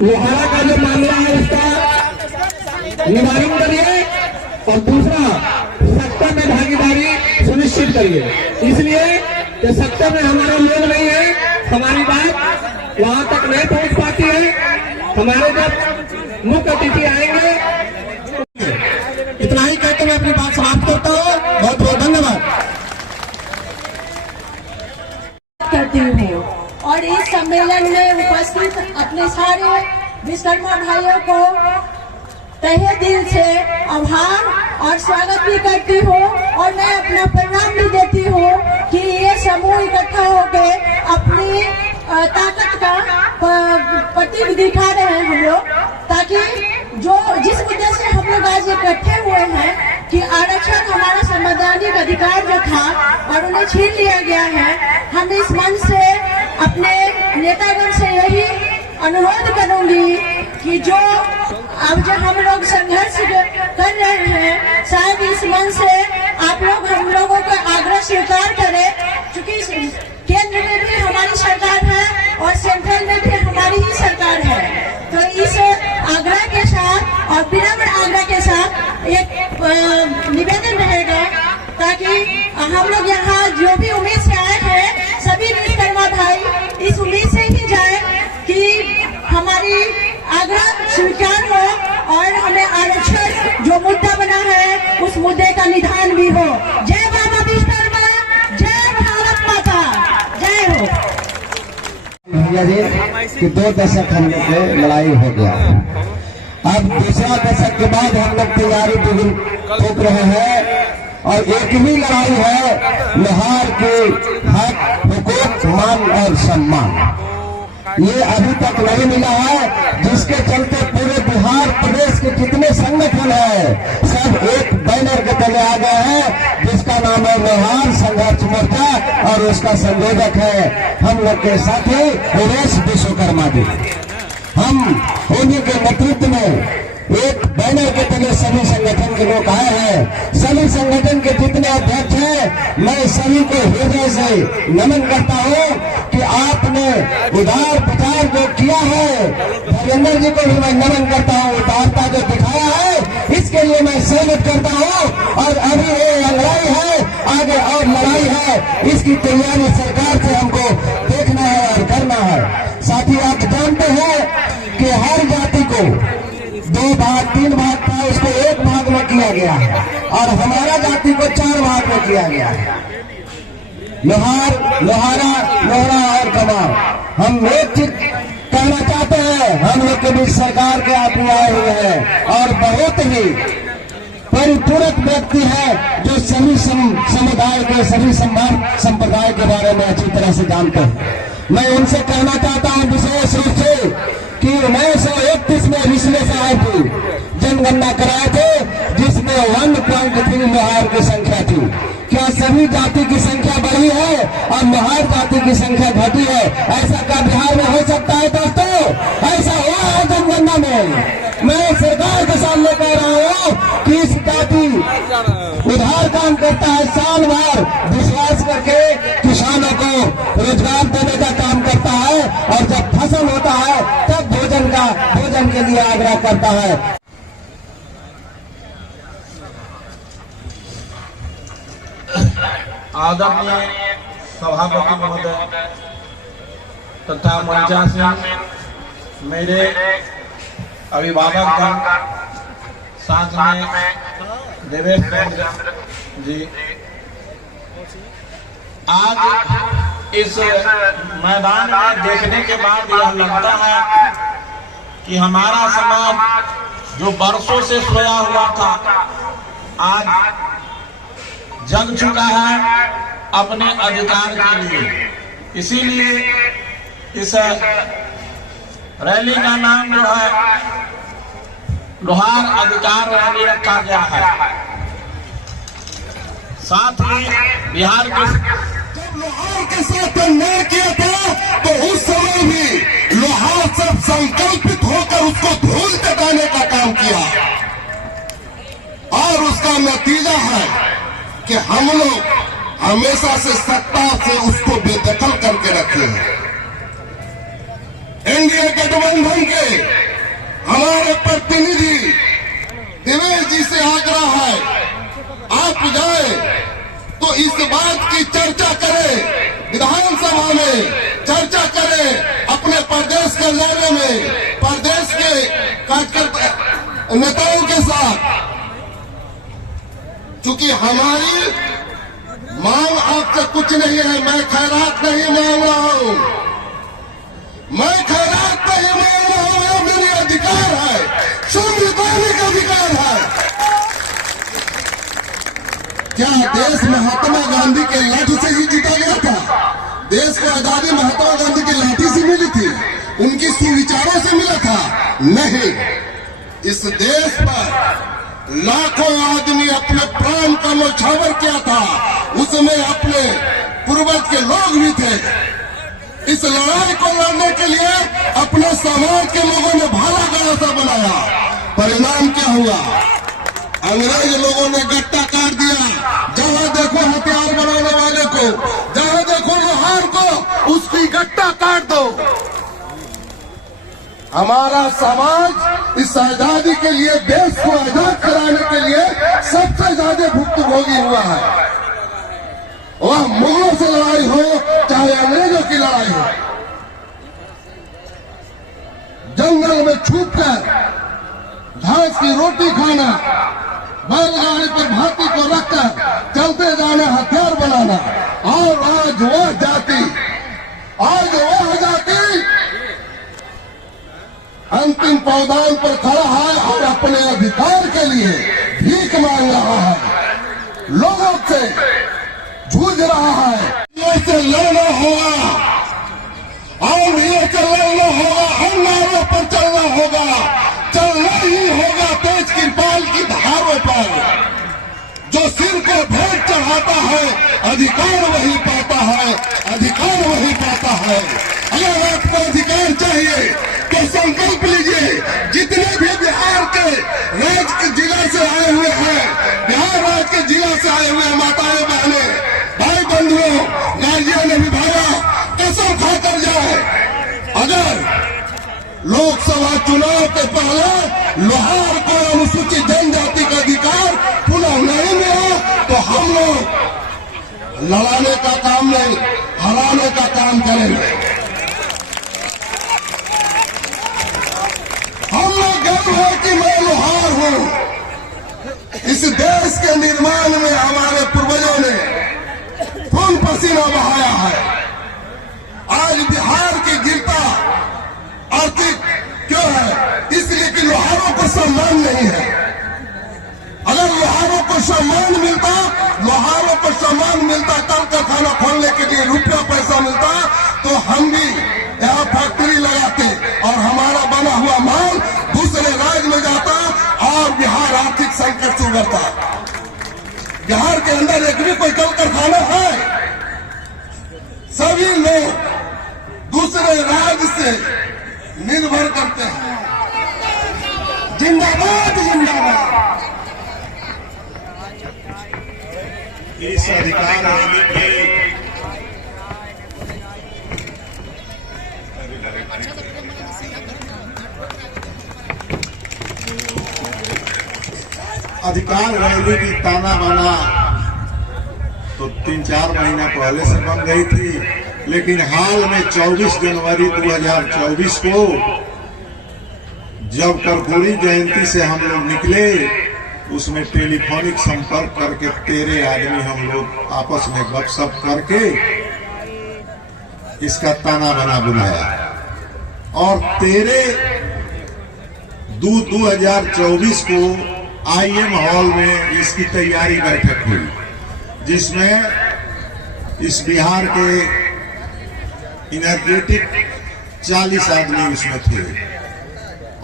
लोहारा का जो मामला है उसका निवारण करिए और दूसरा सत्ता में भागीदारी सुनिश्चित करिए। इसलिए कि सत्ता में हमारे लोग नहीं है, हमारी बात वहां तक नहीं पहुंच पाती है। हमारे जब मुख्य अतिथि आएंगे, इतना ही कहते मैं अपनी बात समाप्त करता हूँ। बहुत बहुत धन्यवाद करती हूँ। और इस सम्मेलन में उपस्थित अपने सारे विश्वकर्मा भाइयों को तहे दिल से आभार और स्वागत भी करती हूँ और मैं अपना प्रणाम भी देती हूँ कि ये समूह इकट्ठा होकर अपनी ताकत का प्रतीक दिखा रहे हैं हम लोग, ताकि जो जिस मुद्दे से हम लोग आज इकट्ठे हुए हैं कि आरक्षण हमारा संवैधानिक अधिकार जो था और उन्हें छीन लिया गया है, हम इस मंच से अपने नेतागण से यही अनुरोध करूंगी कि जो अब जो हम लोग संघर्ष कर रहे हैं, शायद इस मंच से आप लोग हम लोगों का आग्रह स्वीकार करें, क्योंकि केंद्र में भी हमारी सरकार है और सेंट्रल में भी हमारी ही सरकार है। तो इस आग्रह के साथ और विनम्र आग्रह के साथ एक निवेदन रहेगा, ताकि हम लोग यहाँ जो भी उम्मीद से आए हैं सभी विश्वकर्मा भाई इस उम्मीद से ही जाए कि हमारी आग्रह स्वीकार हो और हमें आरक्षण जो मुद्दा बना है उस मुद्दे का निदान भी हो। जय बाबा विश्वकर्मा, जय भारत माता, जय हो। भैया जी कि 2 दशक हम लोग के लड़ाई हो गया, अब दूसरा दशक के बाद हम लोग तैयारी बिल्कुल ठोक रहे हैं और एक ही लड़ाई है, लोहार के हक, हुकूक, मान और सम्मान। ये अभी तक नहीं मिला है, जिसके चलते पूरे बिहार प्रदेश के जितने संगठन है सब एक बैनर के तले आ गए हैं, जिसका नाम है लोहार संघर्ष मोर्चा और उसका संयोजक है हम लोग के साथी उमेश विश्वकर्मा जी। हम उन्हीं के नेतृत्व में एक बैनर के तले सभी संगठन के लोग आए हैं। सभी संगठन के जितने अध्यक्ष हैं मैं सभी को हृदय से नमन करता हूं कि आपने उदार प्रचार जो किया है, धर्मेंद्र जी को भी मैं नमन करता हूं, उदारता जो दिखाया है इसके लिए मैं स्वागत करता हूं। और अभी ये लड़ाई है, आगे और लड़ाई है, इसकी तैयारी सरकार से हमको देखना है और करना है। साथी आप जानते हैं कि हर जाति को 2 भाग 3 भाग था, उसको 1 भाग में किया गया है और हमारा जाति को 4 भाग में किया गया है। लोहार, लोहारा, लोहरा और कमार। हम एक चीज कहना चाहते हैं, हम लोग के बीच सरकार के आदमी आए हुए हैं और बहुत ही परिपूरक व्यक्ति है जो सभी समुदाय के, सभी संप्रदाय के बारे में अच्छी तरह से जानते हैं। मैं उनसे कहना चाहता हूं विशेष रूप से कि 1931 में विश्लेषण की जनगणना कराए थे, जिसमें 1.3 लोहार की संख्या थी। क्या सभी जाति की संख्या बढ़ी है और लोहार जाति की संख्या घटी है? ऐसा क्या बिहार में हो सकता है दोस्तों? ऐसा हुआ है जनगणना में। मैं सरकार के सामने कह रहा हूँ कि इस जाति उधार काम करता है, साल भर विश्वास करके किसानों को रोजगार देने का काम करता है और जब फसल होता है तब भोजन के लिए आग्रह करता है। आदरणीय सभापति महोदय तथा मंचासीन मेरे अभिभावक साथ में देवेश चंद्र जी, आज इस मैदान में देखने के बाद यह लगता है कि हमारा समाज जो बरसों से सोया हुआ था आज जग चुका है अपने अधिकार के लिए। इसीलिए इस रैली का नाम जो है लोहार अधिकार रैली रखा गया है। साथ ही बिहार के लोहार के साथ अन्याय किया था तो उस समय भी लोहार सब संकल्पित होकर उसको धूल चटाने का काम किया और उसका नतीजा है कि हम लोग हमेशा से सत्ता से उसको बेदखल करके रखे हैं। इंडिया गठबंधन के हमारे प्रतिनिधि दिवेश जी से आग्रह है, आप जाए तो इस बात की चर्चा करें, विधानसभा में चर्चा करें, अपने प्रदेश कार्यालय में प्रदेश के कार्यकर्ता नेताओं के साथ, क्योंकि हमारी मांग आपसे कुछ नहीं है। मैं खैरात नहीं मांग रहा हूं, मैं खैरात नहीं मांग रहा हूं, यह मेरे अधिकार है, संवैधानिक अधिकार है। क्या देश महात्मा गांधी के लाठी से ही जीता गया था? देश को आजादी महात्मा गांधी की लाठी से मिली थी, उनकी सुविचारों से मिला था? नहीं, इस देश पर लाखों आदमी अपने प्राण का न्यौछावर किया था, उसमें अपने पूर्वज के लोग भी थे। इस लड़ाई को लड़ने के लिए अपने समाज के लोगों ने भाला गड़ासा बनाया। परिणाम क्या हुआ? अंग्रेज लोगों ने गट्टा काट दिया। जहां देखो हथियार बनाने वाले को, जहां देखो लोहार को, उसकी गट्टा काट दो। हमारा समाज इस आजादी के लिए, देश को आजाद कराने के लिए सबसे ज्यादा भुक्तभोगी हुआ है। वह मुगलों से लड़ाई हो चाहे अंग्रेजों की लड़ाई हो, जंगल में छुपकर घास की रोटी खाना, बैलगाड़ी पर भाती को रखकर चलते जाना, हथियार बनाना, और आज वह जाति अंतिम पावदान पर खड़ा है और अपने अधिकार के लिए भीख मांग रहा है, लोगों से जूझ रहा है। ये से लड़ना होगा, और ये से लड़ना होगा, अन्यायों पर चलना होगा, चलना ही होगा तेज कृपाल की धारों पर। जो सिर को भेंट चढ़ाता है, अधिकार वही पाता है, अधिकार वही पाता है। अगर आपको अधिकार चाहिए तो संकल्प लीजिए। जितने भी बिहार के राज्य के जिला से आए हुए हैं, बिहार राज्य के जिला से आए हुए माताएं बहने भाई बंधुओं, गार्जियन अभिभावक, कसम खाकर जाए, अगर लोकसभा चुनाव के पहले लोहार को अनुसूचित जनजाति का अधिकार पुनः नहीं मिला तो हम लोग लड़ाने का काम नहीं, हराने का काम करेंगे। हम लोग गर्व है कि मैं लोहार हूं। इस देश के निर्माण में हमारे पूर्वजों ने खून पसीना बहाया है। आज बिहार की गिरता आर्थिक क्यों है? इसलिए कि लोहारों को सम्मान नहीं है। अगर लोहारों को सम्मान मिलता, कल कारखाना खोलने के लिए रुपया पैसा मिलता, तो हम भी यहाँ फैक्ट्री लगाते और हमारा बना हुआ माल दूसरे राज्य में जाता और बिहार आर्थिक संकट से उभरता। बिहार के अंदर एक भी कोई कल कारखाना है? सभी लोग दूसरे राज्य से निर्भर करते हैं। जिंदाबाद, जिंदाबाद। इस अधिकार रैली के अधिकार रैली की ताना बाना तो 3-4 महीना पहले से बन गई थी, लेकिन हाल में 24 जनवरी 2024 को जब कर्पूरी जयंती से हम लोग निकले, उसमें टेलीफोनिक संपर्क करके 13 आदमी हम लोग आपस में गपशप करके इसका ताना बाना बुलाया और 13/2/2024 को IM हॉल में इसकी तैयारी बैठक हुई, जिसमें इस बिहार के इनर्जेटिक 40 आदमी उसमें थे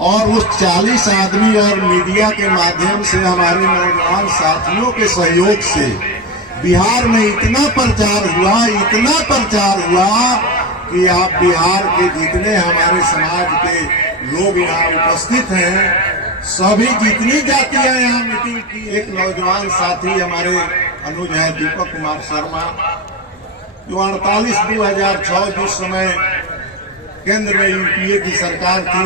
और उस 40 आदमी और मीडिया के माध्यम से हमारे नौजवान साथियों के सहयोग से बिहार में इतना प्रचार हुआ कि आप बिहार के जितने हमारे समाज के लोग यहाँ उपस्थित हैं, सभी जितनी जातियां यहाँ मीटिंग की। एक नौजवान साथी हमारे अनुज हैं, दीपक कुमार शर्मा, जो 48/2006 जिस समय केंद्र में यूपीए की सरकार थी,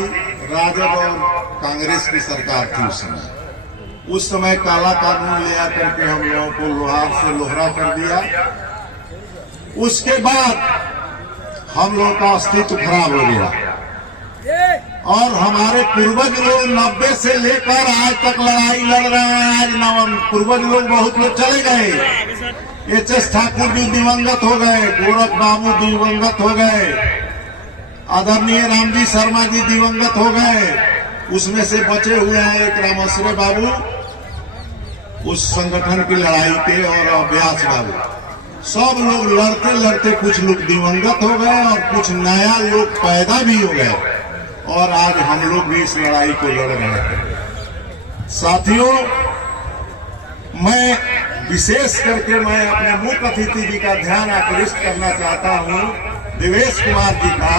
राजद और कांग्रेस की सरकार थी उस समय काला कानून ले आकर के हम लोगों को लोहार से लोहरा कर दिया। उसके बाद हम लोगों का अस्तित्व खराब हो गया और हमारे पूर्वज लोग 90 से लेकर आज तक लड़ाई लड़ रहे हैं। आज पूर्वज लोग बहुत लोग चले गए। एच.एस. ठाकुर जी दिवंगत हो गए, गोरख बाबू दिवंगत हो गए, आदरणीय रामजी शर्मा जी दिवंगत हो गए। उसमें से बचे हुए हैं एक रामश्रे बाबू, उस संगठन की लड़ाई के, और व्यास बाबू। सब लोग लड़ते लड़ते कुछ लोग दिवंगत हो गए और कुछ नया लोग पैदा भी हो गए और आज हम लोग भी इस लड़ाई को लड़ रहे हैं। साथियों, मैं विशेष करके मैं अपने मुख्य अतिथि जी का ध्यान आकृष्ट करना चाहता हूं, देवेश कुमार जी का।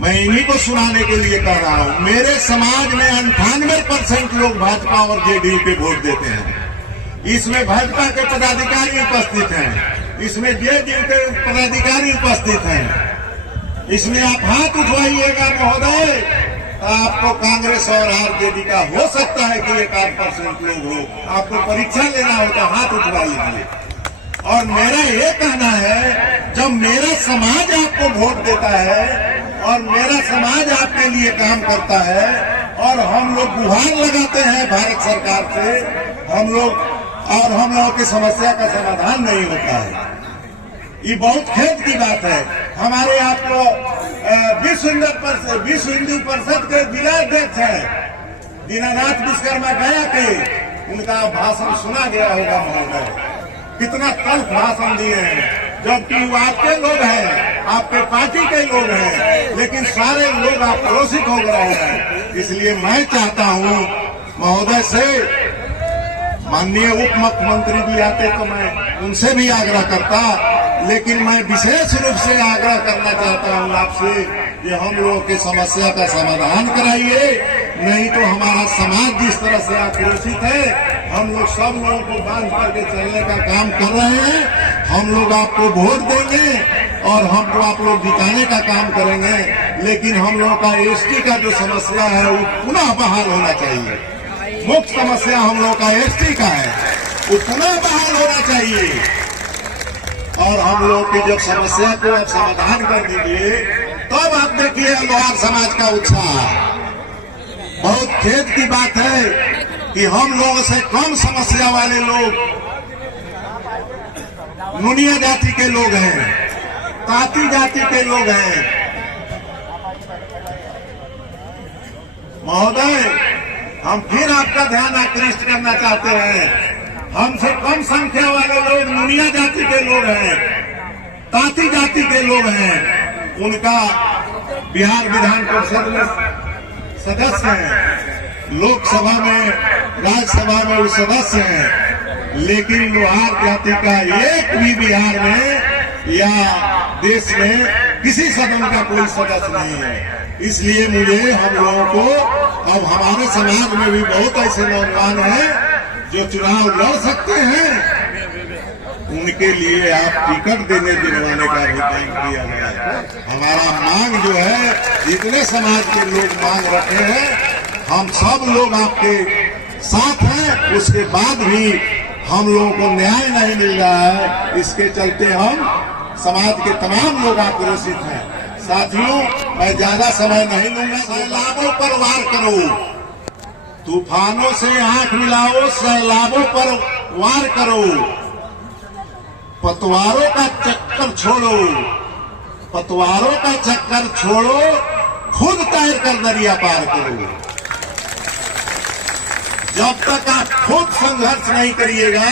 मैं इन्हीं को सुनाने के लिए कह रहा हूं। मेरे समाज में 98% लोग भाजपा और जेडीयू के वोट देते हैं। इसमें भाजपा के पदाधिकारी उपस्थित हैं, इसमें जेडीयू के पदाधिकारी उपस्थित हैं। इसमें आप हाथ उठवाइएगा महोदय, आपको कांग्रेस और आरजेडी का हो सकता है कि 1-8% लोग हो। आपको परीक्षा लेना हो तो हाथ उठवा लीजिए। और मेरा ये कहना है, जब मेरा समाज आपको वोट देता है और मेरा समाज आपके लिए काम करता है और हम लोग गुहार लगाते हैं भारत सरकार से, हम लोगों की समस्या का समाधान नहीं होता है, ये बहुत खेद की बात है। हमारे आपको विश्व हिंदू परिषद के जिला अध्यक्ष है दीनानाथ विश्वकर्मा गया के, उनका भाषण सुना गया होगा महोदय। कितना तल्ख भाषण दिए हैं, जबकि वो आपके लोग हैं, आपके पार्टी के लोग हैं, लेकिन सारे लोग आक्रोशित हो रहे हैं। इसलिए मैं चाहता हूं महोदय से, माननीय उप मुख्यमंत्री भी आते तो मैं उनसे भी आग्रह करता, लेकिन मैं विशेष रूप से आग्रह करना चाहता हूं आपसे कि हम लोगों की समस्या का समाधान कराइए। नहीं तो हमारा समाज जिस तरह से आक्रोशित है, हम लोग सब लोगों को बांध करके चलने का काम कर रहे हैं। हम लोग आपको वोट देंगे और हमको आप लोग जिताने का काम करेंगे, लेकिन हम लोगों का एसटी का जो समस्या है वो पुनः बहाल होना चाहिए। मुख्य समस्या हम लोग का एसटी का है, वो पुनः बहाल होना चाहिए। और हम लोग की जब समस्या को आप समाधान कर दीजिए, तब आप देखिए लोहार समाज का उत्साह। बहुत खेद की बात है कि हम लोगों से कम समस्या वाले लोग मुनिया जाति के लोग हैं, ताती जाति के लोग हैं। महोदय, हम फिर आपका ध्यान आकृष्ट करना चाहते हैं, हमसे कम संख्या वाले लोग मुनिया जाति के लोग हैं, ताती जाति के लोग हैं। उनका बिहार विधान परिषद में सदस्य हैं, लोकसभा में, राज्यसभा में वो सदस्य हैं, लेकिन लोहार जाति का एक भी बिहार में या देश में किसी सदन का कोई सदस्य नहीं है। इसलिए मुझे हम लोगों को, अब हमारे समाज में भी बहुत ऐसे नौजवान हैं जो चुनाव लड़ सकते हैं, उनके लिए आप टिकट दिलवाने का भी काम किया गया है। हमारा मांग जो है, जितने समाज के लोग मांग रखे हैं, हम सब लोग आपके साथ हैं। उसके बाद भी हम लोगों को न्याय नहीं मिल रहा है, इसके चलते हम समाज के तमाम लोग आक्रोशित हैं। साथियों, मैं ज्यादा समय नहीं लूंगा। सैलाबों पर वार करो, तूफानों से आंख मिलाओ, सैलाबों पर वार करो, पतवारों का चक्कर छोड़ो, पतवारों का चक्कर छोड़ो, खुद तैर कर दरिया पार करो। जब तक आप खुद संघर्ष नहीं करिएगा,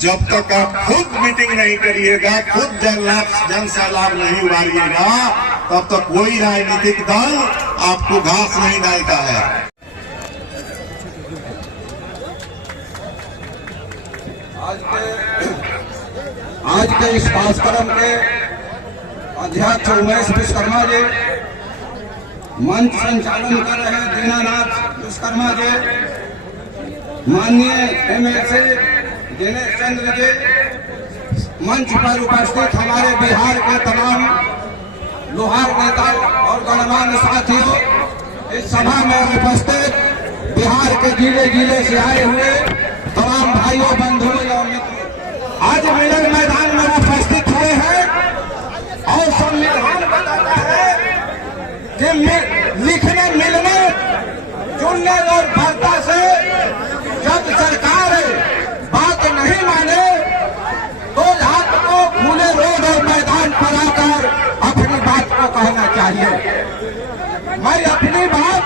जब तक आप खुद मीटिंग नहीं करिएगा, खुद जन सैलाब नहीं उड़ाइएगा, तब तक कोई राजनीतिक दल आपको घास नहीं डालता है। आज के इस कार्यक्रम के अध्यक्ष उमेश विश्वकर्मा जी, मंच संचालन कर रहे दीनानाथ विश्वकर्मा जी, माननीय एमएलसी दिनेश चंद्र जी, मंच पर उपस्थित हमारे बिहार के तमाम लोहार नेता और गणमान्य साथियों, इस सभा में उपस्थित बिहार के जिले जिले से आए हुए तमाम भाइयों बंधुओं और मित्रों, आज मिलन मैदान में उपस्थित हुए हैं और संविधान बताता है कि लिखने मिलने जुड़ने और वार्ता से जब सरकार बात नहीं माने तो आपको खुले रोड और मैदान पर आकर अपनी बात को कहना चाहिए। मैं अपनी बात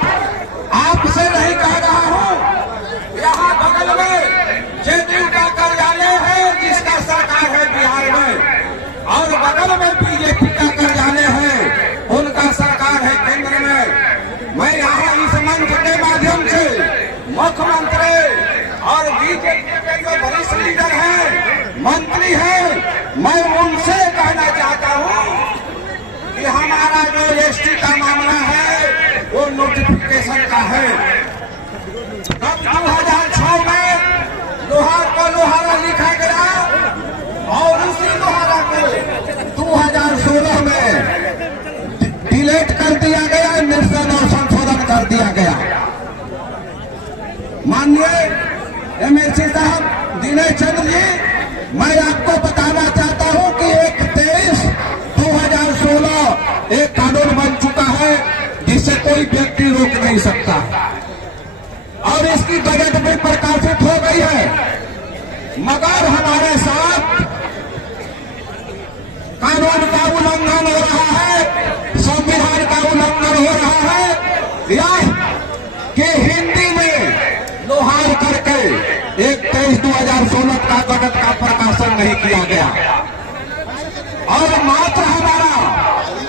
आपसे नहीं कह रहा हूं, यहाँ बगल में जेडीयू का कार्यालय है जिसका सरकार है बिहार में, और बगल में बीजेपी का कार्यालय है, उनका सरकार है केंद्र में। मैं यहाँ इस मंच के माध्यम से मुख्यमंत्री और बीजेपी के जो वरिष्ठ लीडर हैं, मंत्री हैं, मैं उनसे कहना चाहता हूँ कि हमारा जो एसटी का मामला है वो नोटिफिकेशन का है। तब 2006 में लोहार को लोहारा लिखा गया और उसी लोहारा को 2016 में डिलीट कर दिया गया, निरसन और संशोधन कर दिया गया। माननीय एमएलसी साहब दिनेश चंद्र जी, मैं आपको बताना चाहता हूं कि 1/23/2016 एक कानून बन चुका है जिसे कोई व्यक्ति रोक नहीं सकता, और इसकी बजट भी प्रकाशित हो गई है। मगर हमारे साथ कानून का उल्लंघन हो रहा है, संविधान का उल्लंघन हो रहा है, या कि हिंदी में लोहार करके 1/23/2016 का बजट का प्रकाशन नहीं किया गया, और मात्र हमारा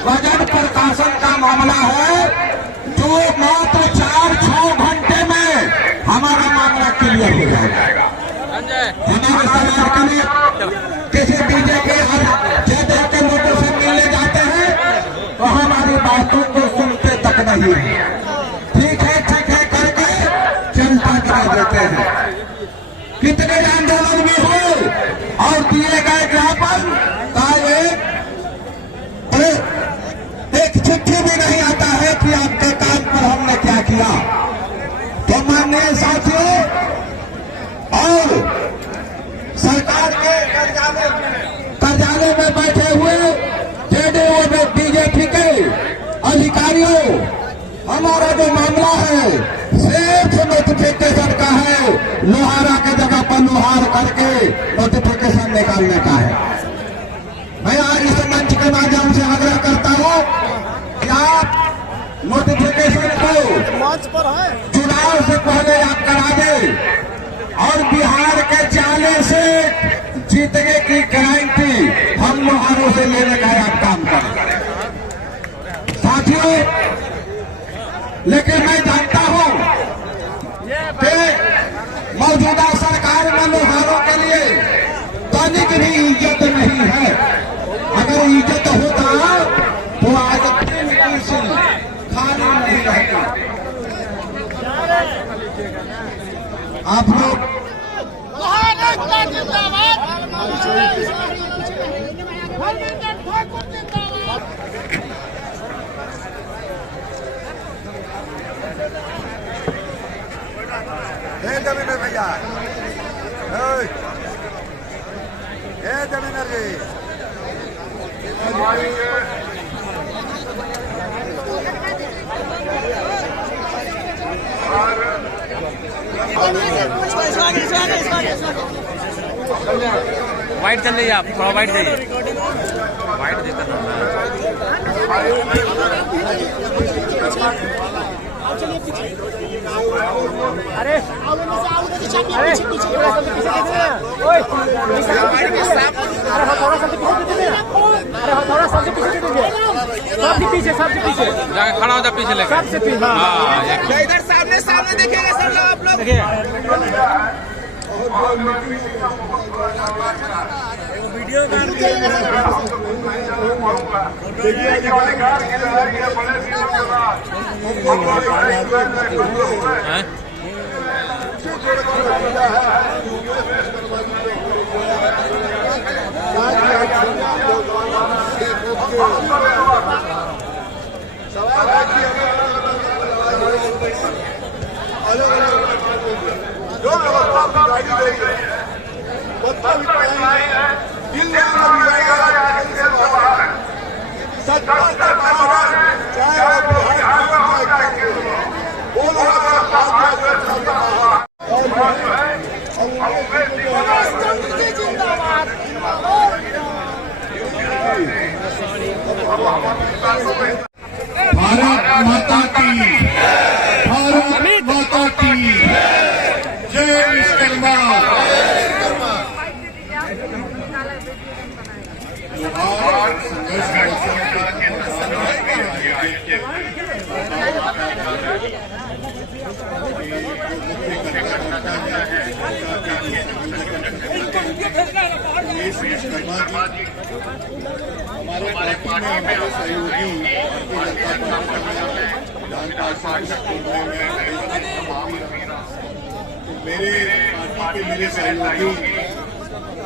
बजट प्रकाशन का मामला है जो मात्र 4-6 घंटे में हमारा मामला क्लियर हो जाएगा। हमारे समाज के लिए किसी बीजेपी जेडीयू के लोगों से मिलने जाते हैं तो हमारी बातों को सुनते तक नहीं, ठीक है करके चिंता करा देते हैं। कितने आंदोलन भी हो और दिए गए ज्ञापन का एक चिट्ठी भी नहीं आता है कि आपके काम पर हमने क्या किया। तो माननीय साथियों, और सरकार के कार्यालय में बैठे हुए जेडीयू और बीजेपी के अधिकारियों, हमारा जो मामला है सिर्फ नोटिफिकेशन का है, लोहारा के जगह पर लोहार करके नोटिफिकेशन निकालने का है। मैं आज इस मंच के माध्यम से आग्रह करता हूं कि आप नोटिफिकेशन को चुनाव से पहले आप करा दें, और बिहार के 40 से जीतने की गारंटी हम लोहारों से लेने का आप काम करें साथियों। लेकिन मैं जानता हूं कि मौजूदा सरकार में लोहारों के लिए तनिक भी इज्जत नहीं है। अगर इज्जत होता तो आज 3 कुर्सी खाली नहीं रहती। आप लोग जमीन भैया, जमीन जी वाइट चल जाइए, आप थोड़ा वाइट जाइए, वाइट देता अरे अरे पीछे सबसे पीछे जाके खड़ा हो जा, पीछे लेकर सबसे पीछे। हाँ, इधर सामने सामने देखिएगा सर, आप लोग देखिए। वीडियो सत्ता विकलाई है, दिल में आएगा से बाहर है। सत्ता से बाहर है, चाहे वो बिहार में वो लोग भारत माता की, भारत माता की जय विश्वकर्मा। हमारे पार्टी में हमारे सहयोगी मेरे पार्टी के मेरे सहयोगी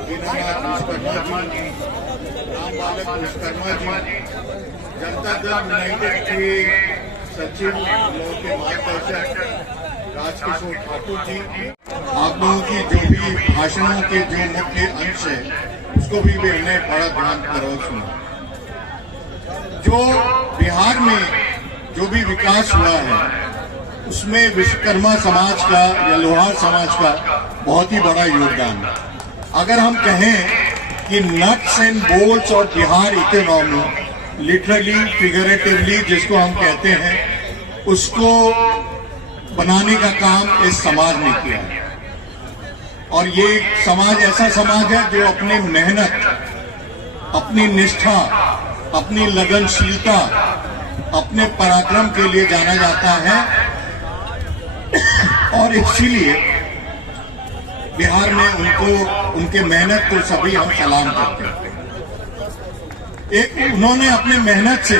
दीनानाथ विश्वकर्मा जी, राम बालक विश्वकर्मा जी, जनता दल यूनाइटेड के सचिव लोगों के मार्गदर्शक राजकिशोर ठाकुर जी, आप लोगों की जो भी भाषणों के जो मुख्य अंश है उसको भी मैंने बड़ा ध्यानपूर्वक सुना। जो बिहार में जो भी विकास हुआ है उसमें विश्वकर्मा समाज का या लोहार समाज का बहुत ही बड़ा योगदान है। अगर हम कहें कि नट्स एंड बोल्ट्स और बिहार इकोनॉमी लिटरली फिगरेटिवली जिसको हम कहते हैं उसको बनाने का काम इस समाज ने किया है। और ये समाज ऐसा समाज है जो अपने मेहनत, अपनी निष्ठा, अपनी लगनशीलता, अपने पराक्रम के लिए जाना जाता है और इसीलिए बिहार में उनके मेहनत को सभी हम सलाम करते हैं। एक उन्होंने अपने मेहनत से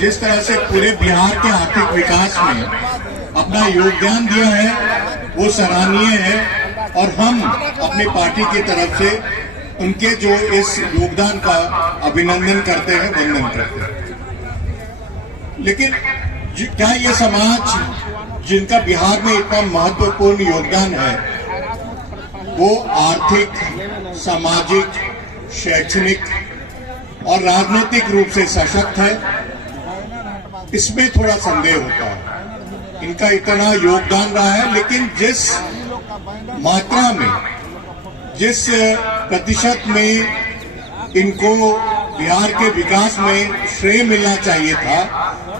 जिस तरह से पूरे बिहार के आर्थिक विकास में अपना योगदान दिया है वो सराहनीय है और हम अपनी पार्टी की तरफ से उनके जो इस योगदान का अभिनंदन करते हैं, वंदन करते हैं। लेकिन क्या ये समाज जिनका बिहार में इतना महत्वपूर्ण योगदान है वो आर्थिक, सामाजिक, शैक्षणिक और राजनीतिक रूप से सशक्त है? इसमें थोड़ा संदेह होता है। इनका इतना योगदान रहा है लेकिन जिस मात्रा में, जिस प्रतिशत में इनको बिहार के विकास में श्रेय मिलना चाहिए था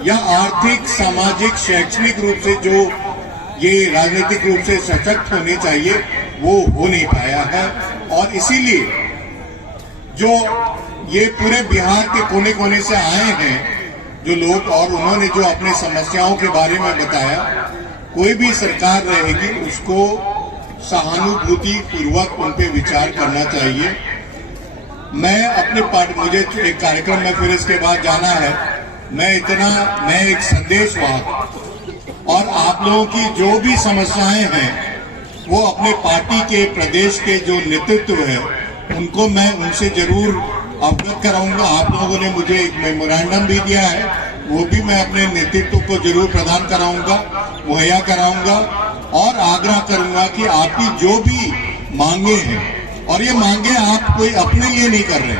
या आर्थिक, सामाजिक, शैक्षणिक रूप से जो ये राजनीतिक रूप से सशक्त होने चाहिए वो हो नहीं पाया है। और इसीलिए जो ये पूरे बिहार के कोने कोने से आए हैं जो लोग और उन्होंने जो अपनी समस्याओं के बारे में बताया, कोई भी सरकार रहेगी उसको सहानुभूति पूर्वक उन पे विचार करना चाहिए। मैं अपने मुझे एक कार्यक्रम में फिर इसके बाद जाना है, मैं एक संदेश वाहक और आप लोगों की जो भी समस्याएं हैं वो अपने पार्टी के प्रदेश के जो नेतृत्व है उनको मैं उनसे जरूर अवगत कराऊंगा। आप लोगों ने मुझे एक मेमोरेंडम भी दिया है, वो भी मैं अपने नेतृत्व को जरूर प्रदान कराऊंगा, मुहैया कराऊंगा और आग्रह करूंगा कि आपकी जो भी मांगे हैं, और ये मांगे आप कोई अपने लिए नहीं कर रहे,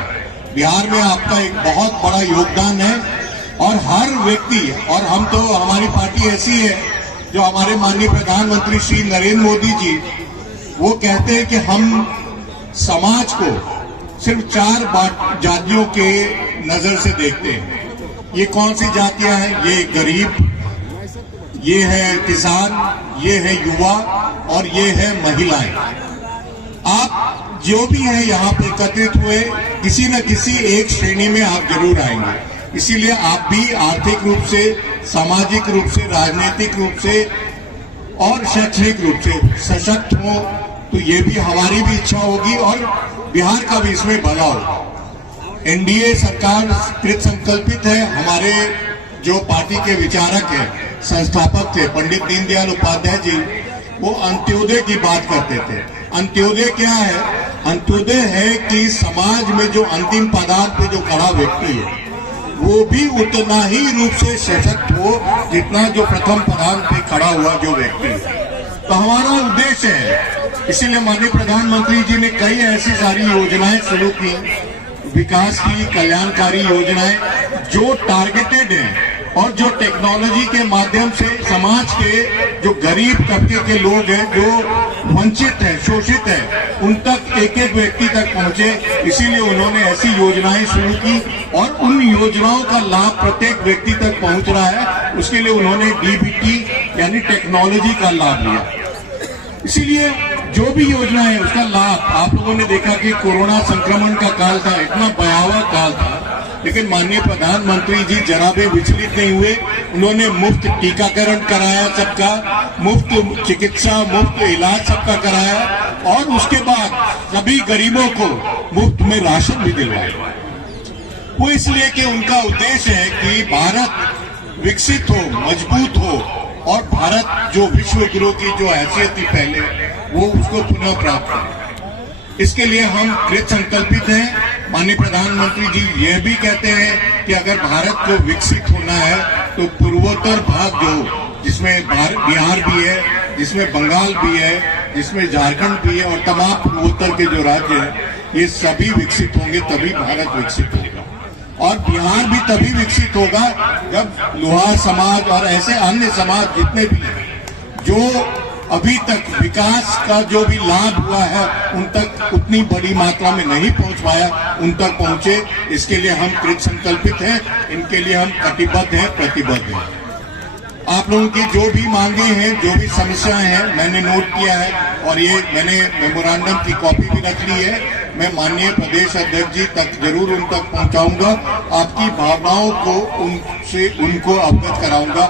बिहार में आपका एक बहुत बड़ा योगदान है और हर व्यक्ति, और हम तो हमारी पार्टी ऐसी है जो हमारे माननीय प्रधानमंत्री श्री नरेंद्र मोदी जी वो कहते हैं कि हम समाज को सिर्फ 4 जातियों के नजर से देखते हैं। ये कौन सी जातियां हैं? ये गरीब, ये है किसान, ये है युवा और ये है महिलाएं। आप जो भी हैं यहाँ पे एकत्रित हुए, किसी न किसी एक श्रेणी में आप जरूर आएंगे। इसीलिए आप भी आर्थिक रूप से, सामाजिक रूप से, राजनीतिक रूप से और शैक्षणिक रूप से सशक्त हो, तो ये भी हमारी भी इच्छा होगी और बिहार का भी इसमें भला होगा। एनडीए सरकार कृत संकल्पित है। हमारे जो पार्टी के विचारक हैं, संस्थापक थे पंडित दीनदयाल उपाध्याय जी, वो अंत्योदय की बात करते थे। अंत्योदय क्या है? अंत्योदय है कि समाज में जो अंतिम पदार्थ पे जो खड़ा व्यक्ति है वो भी उतना ही रूप से सशक्त हो जितना जो प्रथम पदार्थ पे खड़ा हुआ जो व्यक्ति है। तो हमारा उद्देश्य है इसीलिए माननीय प्रधानमंत्री जी ने कई ऐसी सारी योजनाएं शुरू की, विकास की कल्याणकारी योजनाएं जो टारगेटेड हैं और जो टेक्नोलॉजी के माध्यम से समाज के जो गरीब तबके के लोग हैं, जो वंचित हैं, शोषित हैं, उन तक एक एक व्यक्ति तक पहुंचे। इसीलिए उन्होंने ऐसी योजनाएं शुरू की और उन योजनाओं का लाभ प्रत्येक व्यक्ति तक पहुंच रहा है। उसके लिए उन्होंने डीबीटी यानी टेक्नोलॉजी का लाभ लिया। इसीलिए जो भी योजना है उसका लाभ आप लोगों ने देखा कि कोरोना संक्रमण का काल था, इतना भयावह काल था, लेकिन माननीय प्रधानमंत्री जी जरा भी विचलित नहीं हुए। उन्होंने मुफ्त टीकाकरण कराया सबका, मुफ्त चिकित्सा, मुफ्त इलाज सबका कराया और उसके बाद सभी गरीबों को मुफ्त में राशन भी दिलवाया। वो इसलिए कि उनका उद्देश्य है कि भारत विकसित हो, मजबूत हो और भारत जो विश्व गुरु की जो हैसियत थी पहले, वो उसको पुनः प्राप्त हो। इसके लिए हम कृत संकल्पित हैं। माननीय प्रधानमंत्री जी यह भी कहते हैं कि अगर भारत को विकसित होना है तो पूर्वोत्तर भाग जो जिसमें बिहार भी है, जिसमें बंगाल भी है, जिसमें झारखंड भी है और तमाम पूर्वोत्तर के जो राज्य हैं, ये सभी विकसित होंगे तभी भारत विकसित होगा। और बिहार भी तभी विकसित होगा जब लोहार समाज और ऐसे अन्य समाज जितने भी हैं जो अभी तक विकास का जो भी लाभ हुआ है उन तक उतनी बड़ी मात्रा में नहीं पहुंच पाया, उन तक पहुंचे। इसके लिए हम कृत संकल्पित हैं, इनके लिए हम कटिबद्ध हैं, प्रतिबद्ध हैं। आप लोगों की जो भी मांगे हैं, जो भी समस्याएं हैं, मैंने नोट किया है और ये मैंने मेमोरेंडम की कॉपी भी रख ली है। मैं माननीय प्रदेश अध्यक्ष जी तक जरूर उन तक पहुंचाऊंगा, आपकी भावनाओं को उनको अवगत कराऊंगा।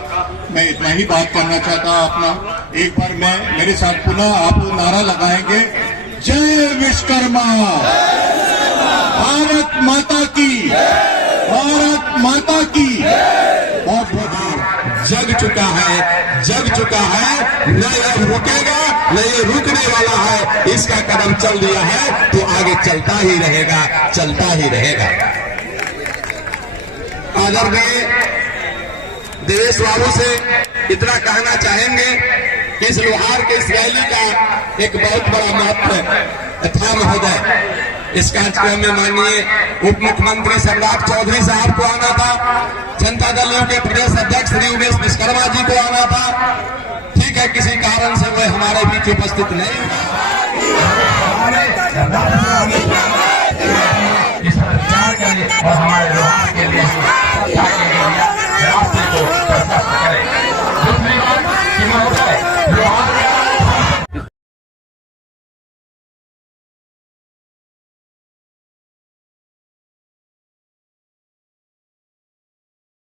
मैं इतना ही बात करना चाहता अपना। एक बार मैं मेरे साथ पुनः आप नारा लगाएंगे, जय विश्वकर्मा, भारत माता की, भारत माता की। बहुत बहुत जग चुका है, न ये रुकेगा न ये रुकने वाला है। इसका कदम चल दिया है तो आगे चलता ही रहेगा। आदरणीय देवेश बाबू से इतना कहना चाहेंगे कि इस लोहार के इस रैली का एक बहुत बड़ा महत्व था महोदय। इस कार्यक्रम में माननीय उप मुख्यमंत्री सम्राट चौधरी साहब को आना था, जनता दल के प्रदेश अध्यक्ष श्री उमेश विश्वकर्मा जी को आना था। ठीक है, किसी कारण से वे हमारे बीच उपस्थित नहीं।